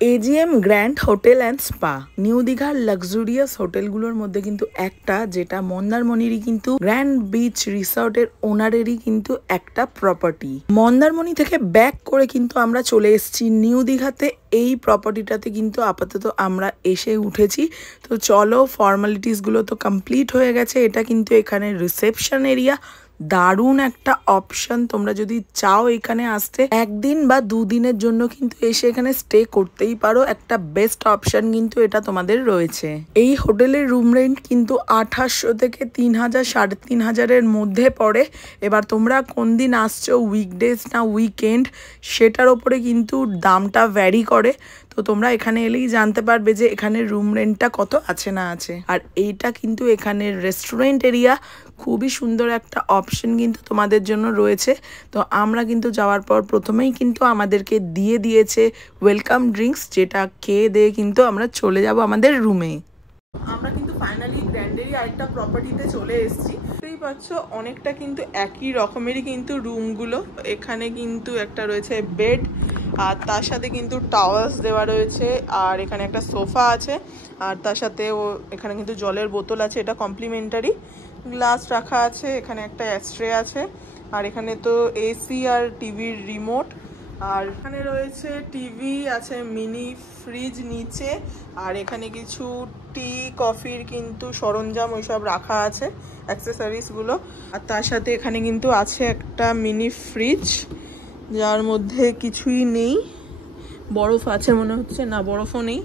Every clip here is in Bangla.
AGM grand hotel and spa new দীঘার লাক্সুরিয়াস হোটেলগুলোর মধ্যে কিন্তু একটা, যেটা মন্দারমণিরই কিন্তু গ্র্যান্ড বিচ রিসর্টের ওনারেরই কিন্তু একটা প্রপার্টি। মন্দারমণি থেকে ব্যাক করে কিন্তু আমরা চলে এসেছি নিউ দীঘাতে। এই প্রপার্টিটাতে কিন্তু আপাতত আমরা এসে উঠেছি। তো চলো, ফর্মালিটিসগুলো তো কমপ্লিট হয়ে গেছে। এটা কিন্তু এখানে রিসেপশন এরিয়া। দারুণ একটা অপশন, তোমরা যদি চাও এখানে আসতে একদিন বা দুদিনের জন্য কিন্তু এসে এখানে স্টে করতেই পারো। একটা বেস্ট অপশন কিন্তু এটা তোমাদের রয়েছে। এই হোটেলের রুম রেন্ট কিন্তু 2800 থেকে 3000, 3500-এর মধ্যে পড়ে। এবার তোমরা কোন দিন আসছো, উইকডেজ না উইকেন্ড, সেটার ওপরে কিন্তু দামটা ভ্যারি করে। তো তোমরা এখানে এলেই জানতে পারবে যে এখানে রুম রেন্টটা কত আছে না আছে। আর এইটা কিন্তু এখানের রেস্টুরেন্ট এরিয়া, খুবই সুন্দর একটা অপশন কিন্তু তোমাদের জন্য রয়েছে। তো আমরা কিন্তু যাওয়ার পর প্রথমেই কিন্তু আমাদেরকে দিয়ে দিয়েছে ওয়েলকাম ড্রিঙ্কস, যেটা খেয়ে দিয়ে কিন্তু আমরা চলে যাব আমাদের রুমে। আমরা কিন্তু ফাইনালি গ্র্যান্ডেরই আরেকটা প্রপার্টিতে চলে এসেছি। দেখতেই পাচ্ছ অনেকটা কিন্তু একই রকমেরই কিন্তু রুমগুলো। এখানে কিন্তু একটা রয়েছে বেড, আর তার সাথে কিন্তু টাওয়ালস দেওয়া রয়েছে, আর এখানে একটা সোফা আছে, আর তার সাথে এখানে কিন্তু জলের বোতল আছে, এটা কমপ্লিমেন্টারি। গ্লাস রাখা আছে, এখানে একটা অ্যাস্ট্রে আছে, আর এখানে তো এসি আর টিভির রিমোট, আর এখানে রয়েছে টিভি আছে, মিনি ফ্রিজ নিচে, আর এখানে কিছু টি কফির কিন্তু সরঞ্জাম ওইসব রাখা আছে, অ্যাক্সেসরিজগুলো। আর তার সাথে এখানে কিন্তু আছে একটা মিনি ফ্রিজ, যার মধ্যে কিছুই নেই। বরফ আছে মনে হচ্ছে, না বরফও নেই,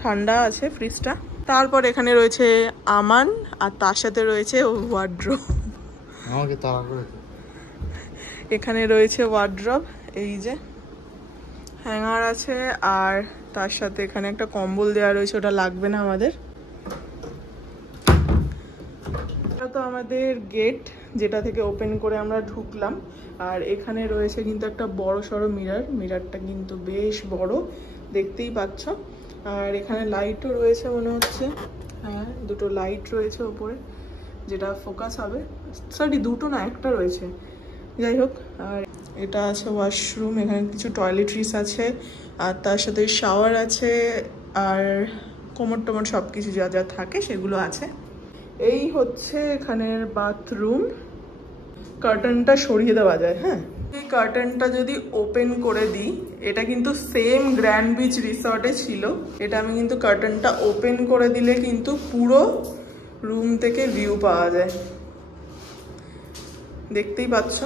ঠান্ডা আছে ফ্রিজটা। তারপর এখানে রয়েছে আমান, আর তার সাথে রয়েছে ওয়ার্ড্রোব। এখানে রয়েছে ওয়ার্ড্রোব, এই যে হ্যাঙ্গার আছে, আর তার সাথে এখানে একটা কম্বল দেওয়া রয়েছে, ওটা লাগবে না আমাদের। এটা তো আমাদের গেট, যেটা থেকে ওপেন করে আমরা ঢুকলাম। আর এখানে রয়েছে কিন্তু একটা বড় সড়ো মিরর, মিররটা কিন্তু বেশ বড়, দেখতেই পাচ্ছ। আর এখানে লাইটও রয়েছে মনে হচ্ছে, হ্যাঁ দুটো লাইট রয়েছে ওপরে, যেটা ফোকাস হবে। সরি দুটো না, একটা রয়েছে, যাই হোক। আর এটা আছে ওয়াশরুম, এখানে কিছু টয়লেট্রিস আছে, আর তার সাথে শাওয়ার আছে, আর কোমর টোমর সব কিছু যা যা থাকে সেগুলো আছে। এই হচ্ছে এখানের বাথরুম। কার্টেনটা সরিয়ে দেওয়া যায়, হ্যাঁ। এই কার্টেনটা যদি ওপেন করে দিই, এটা কিন্তু সেম গ্র্যান্ড বিচ রিসর্টে ছিল। এটা আমি কিন্তু কার্টেনটা ওপেন করে দিলে কিন্তু পুরো রুম থেকে ভিউ পাওয়া যায়, দেখতেই পাচ্ছ।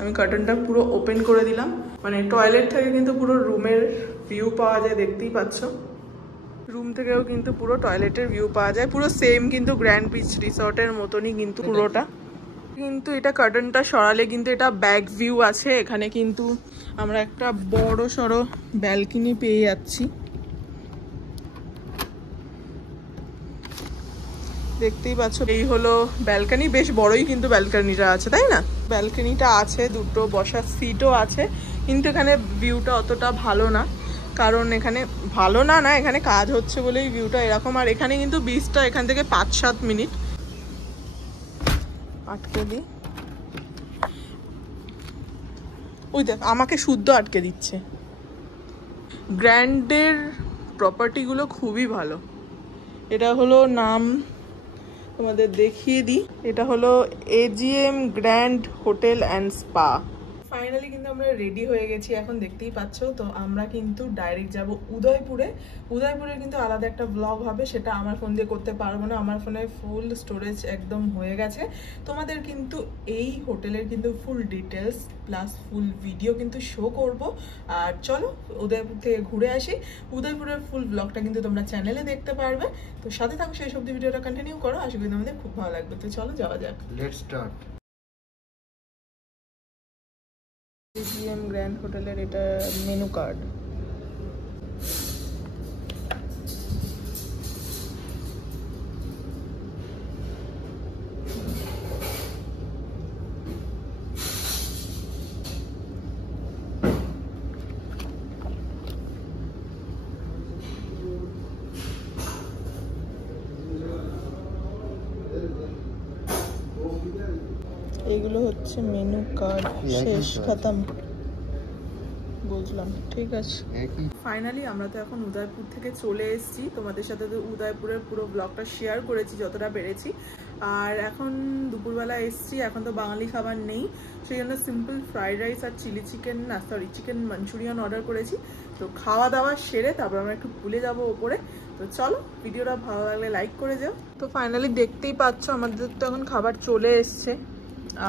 আমি কার্টেনটা পুরো ওপেন করে দিলাম, মানে টয়লেট থেকে কিন্তু পুরো রুমের ভিউ পাওয়া যায়, দেখতেই পাচ্ছ। রুম থেকেও কিন্তু পুরো টয়লেটের ভিউ পাওয়া যায়, পুরো সেম কিন্তু গ্র্যান্ড বিচ রিসর্টের মতনই কিন্তু পুরোটা। কিন্তু এটা কার্টেনটা সরালে কিন্তু এটা ব্যাক ভিউ আছে, এখানে কিন্তু আমরা একটা বড় সড়ো ব্যালকনি পেয়ে যাচ্ছি, দেখতেই পাচ্ছ। এই হলো ব্যালকনি, বেশ বড়ই কিন্তু ব্যালকনিটা আছে, তাই না? ব্যালকনিটা আছে, দুটো বসার সিটও আছে, কিন্তু এখানে ভিউটা অতটা ভালো না, কারণ এখানে ভালো না, এখানে কাজ হচ্ছে বলেই ভিউটা এরকম। আর এখানে কিন্তু বিচটা এখান থেকে 5-7 মিনিট। আটকে দিই, ওই দেখ আমাকে শুদ্ধ আটকে দিচ্ছে। গ্র্যান্ডের প্রপার্টিগুলো খুবই ভালো। এটা হলো নাম, তোমাদের দেখিয়ে দিই, এটা হলো AGM grand hotel and spa. Finally কিন্তু আমরা রেডি হয়ে গেছি এখন, দেখতেই পাচ্ছ। তো আমরা কিন্তু ডাইরেক্ট যাব উদয়পুরে। উদয়পুরে কিন্তু আলাদা একটা ব্লগ হবে, সেটা আমার ফোন দিয়ে করতে পারবো না, আমার ফোনে ফুল স্টোরেজ একদম হয়ে গেছে। তোমাদের কিন্তু এই হোটেলের কিন্তু full details plus full video কিন্তু শো করব। আর চলো উদয়পুর থেকে ঘুরে আসি। উদয়পুরের ফুল ব্লগটা কিন্তু তোমরা চ্যানেলে দেখতে পারবে। তো সাথে থাকো, সেই সব ভিডিওটা কন্টিনিউ করো, আশা করি তোমাদের খুব ভালো লাগবে। তো চলো যাওয়া যাক, লেটস স্টার্ট। এজিএম গ্র্যান্ড হোটেলের এটা মেনু কার্ড। এগুলো হচ্ছে মেনু কার্ড, শেষ খতম বলতে বুঝলাম, ঠিক আছে। ফাইনালি আমরা তো এখন উদয়পুর থেকে চলে এসেছি, তোমাদের সাথে তো উদয়পুরের পুরো ব্লগটা শেয়ার করেছি যতটা পেরেছি। আর এখন দুপুরবেলা এসেছি, এখন তো বাঙালি খাবার নেই, সেই জন্য সিম্পল ফ্রাইড রাইস আর চিকেন মাঞ্চুরিয়ান অর্ডার করেছি। তো খাওয়া দাওয়া সেরে তারপর আমরা একটু ভুলে যাবো ওপরে। তো চলো, ভিডিওটা ভালো লাগলে লাইক করে যাও। তো ফাইনালি দেখতেই পাচ্ছ আমাদের তো এখন খাবার চলে এসছে।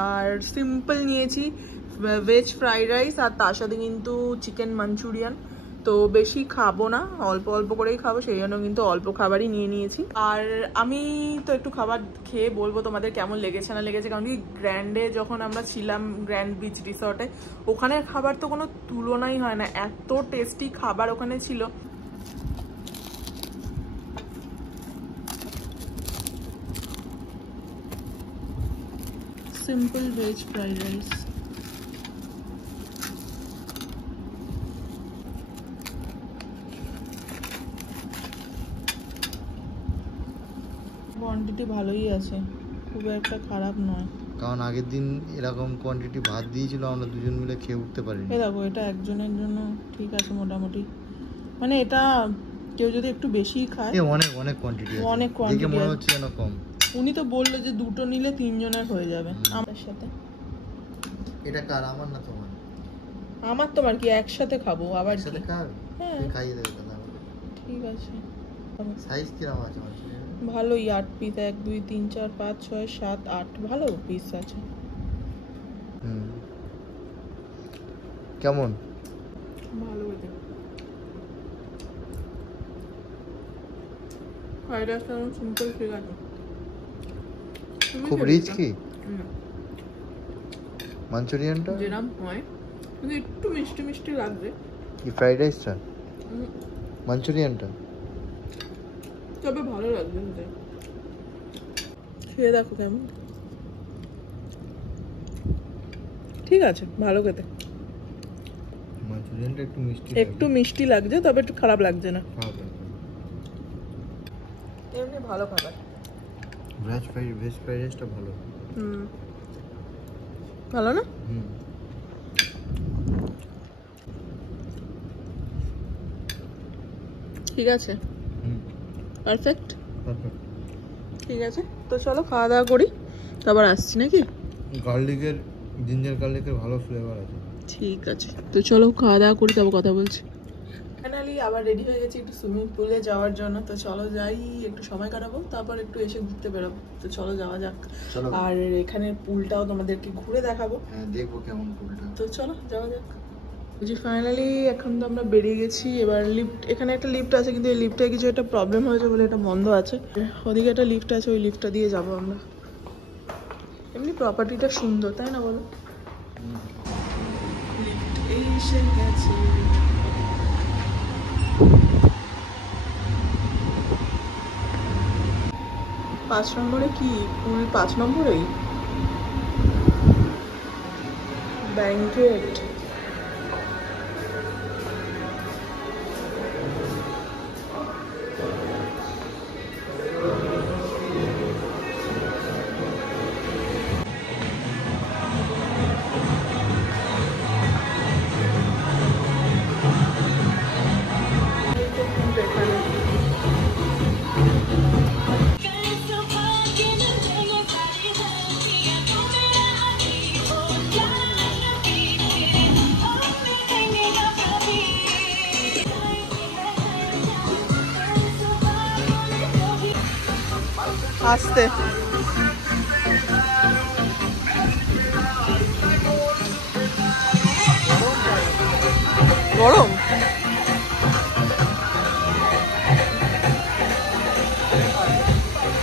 আর সিম্পল নিয়েছি ভেজ ফ্রাইড রাইস, আর তার সাথে কিন্তু চিকেন মাঞ্চুরিয়ান। তো বেশি খাবো না, অল্প অল্প করেই খাবো, সেই জন্য কিন্তু অল্প খাবারই নিয়ে নিয়েছি। আর আমি তো একটু খাবার খেয়ে বলবো তোমাদের কেমন লেগেছে না লেগেছে, কারণ কি গ্র্যান্ডে যখন আমরা ছিলাম, গ্র্যান্ড বিচ রিসর্টে, ওখানের খাবার তো কোনো তুলনাই হয় না, এত টেস্টি খাবার ওখানে ছিল। Simple veg fried rice. Quantity ভালোই আছে, খুব একটা খারাপ নয়, কারণ আগের দিন এরকম কোয়ান্টিটি ভাত দিয়েছিল, আমরা দুজন মিলে খেয়ে উঠতে পারিনি। এই দেখো, এটা একজনের জন্য ঠিক আছে মোটামুটি, মানে এটা কেউ যদি একটু বেশি খায়। অনেক অনেক কোয়ান্টিটি আছে, অনেক কোয়ান্টিটি দেখে মনে হচ্ছে যেন কম। উনি তো বললো যে দুটো নিলে 3 জনের হয়ে যাবে। আমার সাথে এটা কার, আমার না তোমার? আমার তোমার কি একসাথে খাবো আবার? একসাথে কার? হ্যাঁ খাইয়ে দেবে তাহলে আমাকে। ঠিক আছে। সাইজ কিরকম আছে আমার? ভালোই, 8 পিস, 1 2 3 4 5 6 7 8 ভালো পিস আছে। কেমন? ভালো হয়েছে। ফ্রাইড রাইসটা সিম্পল ঠিক আছে। খুব রিচ কি মাঞ্চুরিয়ানটা? যেরকম হয় কিন্তু একটু মিষ্টি মিষ্টি লাগবে। কি ফ্রাইড রাইসটা? মাঞ্চুরিয়ানটা তবে ভালো লাগবে খেতে। খেয়ে দেখো কেমন, ঠিক আছে, ভালো খেতে। মাঞ্চুরিয়ানটা একটু মিষ্টি লাগছে, তবে একটু খারাপ লাগছে না, এমনি ভালো খাবার। ভেজ ফ্রাইড রাইসটা ভালো। ভালো না? ঠিক আছে, পারফেক্ট। ঠিক আছে, তো চলো খাওয়া দাওয়া করি, তারপর আসছি নাকি? জিঞ্জার গার্লিকের ভালো ফ্লেভার আছে। ঠিক আছে, তো চলো খাওয়া দাওয়া করি, তারপর কথা বলছি। ফাইনালি আবার রেডি হয়ে গেছি একটু সুইমিং পুলে যাওয়ার জন্য। তো চলো যাই, একটু সময় কাটাবো, তারপর একটু এসে ঘুরতে বেরোবো। তো চলো যাওয়া যাক। আর এখানের পুলটাও তোমাদেরকে ঘুরে দেখাবো। হ্যাঁ, দেখবো কেমন পুলটা। তো চলো যাওয়া যাক। বুঝি ফাইনালি এখন তো আমরা বেরিয়ে গেছি। এবার লিফট, এখানে একটা লিফট আছে, কিন্তু এই লিফটে কিছু একটা প্রবলেম হয়েছে বলে এটা বন্ধ আছে। ওদিকে একটা লিফট আছে, ওই লিফটটা দিয়ে যাবো আমরা। এমনি প্রপার্টিটা সুন্দর, তাই না বলো? লিফট এসে গেছে। 5 নম্বরে কি পুল? 5 নম্বরেই ব্যাংকেট। আস্তে গরম।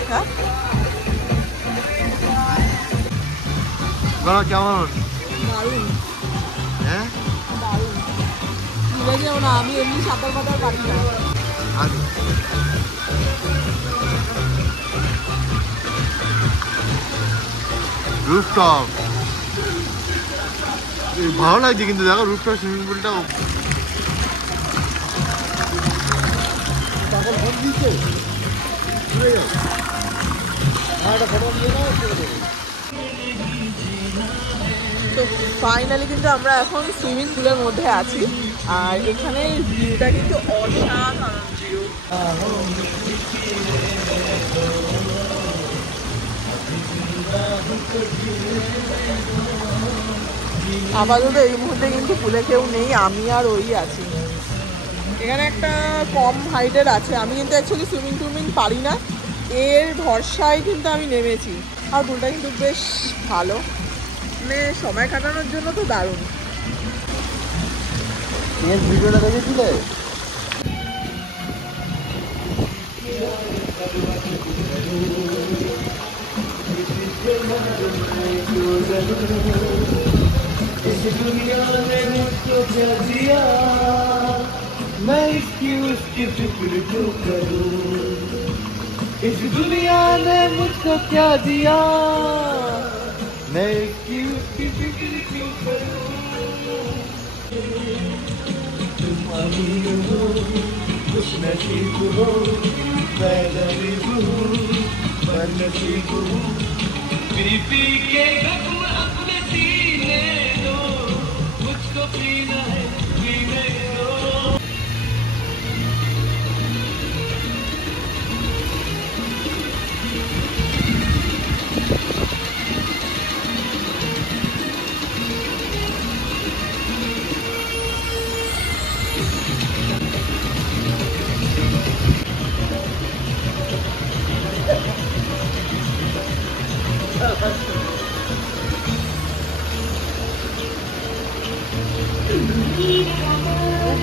হ্যাঁ কেমন? দারুণ। হ্যাঁ দারুণ, ভুলে যেও না, আমি এমনি সাঁতার কাটার পারি না। রুফটপ ভালো লাগছে, কিন্তু দেখো রুফটপ সুইমিং পুলটাও তো ফাইনালি কিন্তু আমরা এখন সুইমিং পুলের মধ্যে আছি। আর এখানে ভিউটা কিন্তু অসাধারণ ভিউ। আপাতত এই মুহূর্তে কিন্তু পুলে কেউ নেই, আমি আর ওই আছি। এখানে একটা কম হাইটের আছে, আমি কিন্তু অ্যাকচুয়ালি সুইমিং টুইমিং পারি না, এর ভরসায় কিন্তু আমি নেমেছি। আর পুলটা কিন্তু বেশ ভালো, মানে সময় কাটানোর জন্য তো দারুণ। ভিডিওটা দেখেছিলে? इस दुनिया ने मुझको क्या दिया, मैं इसकी उसकी फिक्र क्यों करूं। इस दुनिया ने मुझको क्या दिया, मैं इसकी उसकी फिक्र क्यों करूं। तुम अमीर हो, खुश नसीब हो, मैं गरीब हूँ, बदनसीब हूँ। पी पी के गम अपने सीने दो, मुझको पीना है, पीने दो।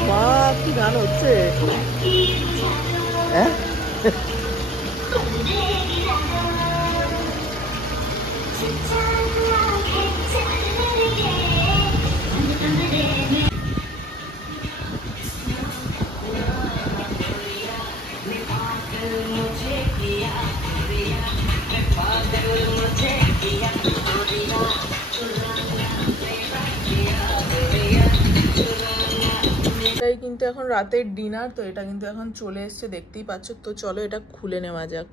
বাহ, কি গান হচ্ছে! হ্যাঁ এটাই কিন্তু এখন রাতের ডিনার, তো এটা কিন্তু এখন চলে এসছে, দেখতেই পাচ্ছ। তো চলো এটা খুলে নেওয়া যাক।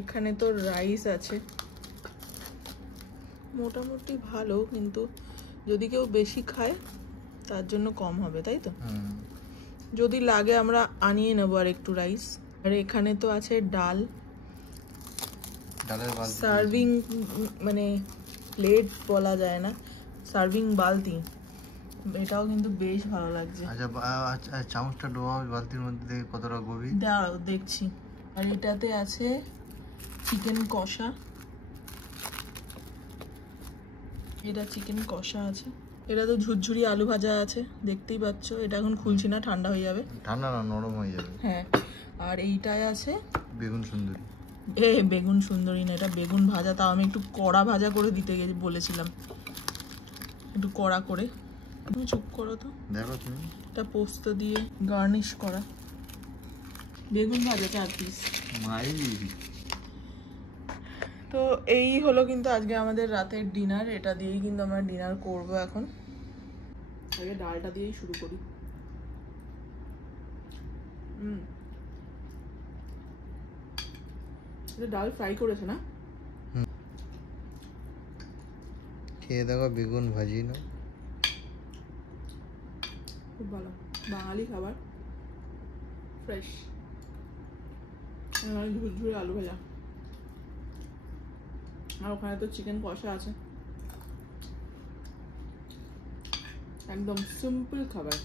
এখানে তো রাইস আছে, মোটামুটি ভালো, কিন্তু যদি কেউ বেশি খায় তার জন্য কম হবে, তাই তো? যদি লাগে আমরা আনিয়ে নেবো আর একটু রাইস। আর এখানে তো আছে ডাল, সার্ভিং মানে প্লেট বলা যায় না, সার্ভিং বালতি, এটাও কিন্তু বেশ ভালো লাগছে। আচ্ছা, চামচটা ডোবা বালতির মধ্যে কতটা গভীর দাঁড়াও দেখছি। আর এটাতে আছে চিকেন কষা, এটা চিকেন কষা আছে। এটা তো ঝুরঝুরি আলু ভাজা আছে, দেখতেই পাচ্ছ। এটা এখন খুলছি না, ঠান্ডা হয়ে যাবে। ঠান্ডা না, নরম হয়ে যাবে। হ্যাঁ, আর এইটায় আছে বেগুন সুন্দরী। বেগুন সুন্দরী না, এটা বেগুন ভাজা। তাও আমি একটু কড়া ভাজা করে দিতে বলেছিলাম, একটু কড়া করে। তুমি চুপ করো তো, দেখো তুমি। এটা পোস্ত দিয়ে গার্নিশ করা বেগুন ভাজা 4 পিস। তো এই হলো কিন্তু আজকে আমাদের রাতের ডিনার। এটা দিয়েই কিন্তু আমরা ডিনার করব। এখন আগে ডালটা দিয়েই শুরু করি। ডাল ফ্রাই করেছে না? খেয়ে দেখো, বেগুন ভাজি না, খুব ভালো বাঙালি খাবার, ফ্রেশ। ঝুরঝুরে আলু ভাজা, আর ওখানে তো চিকেন কষা আছে। একদম সিম্পল খাবার।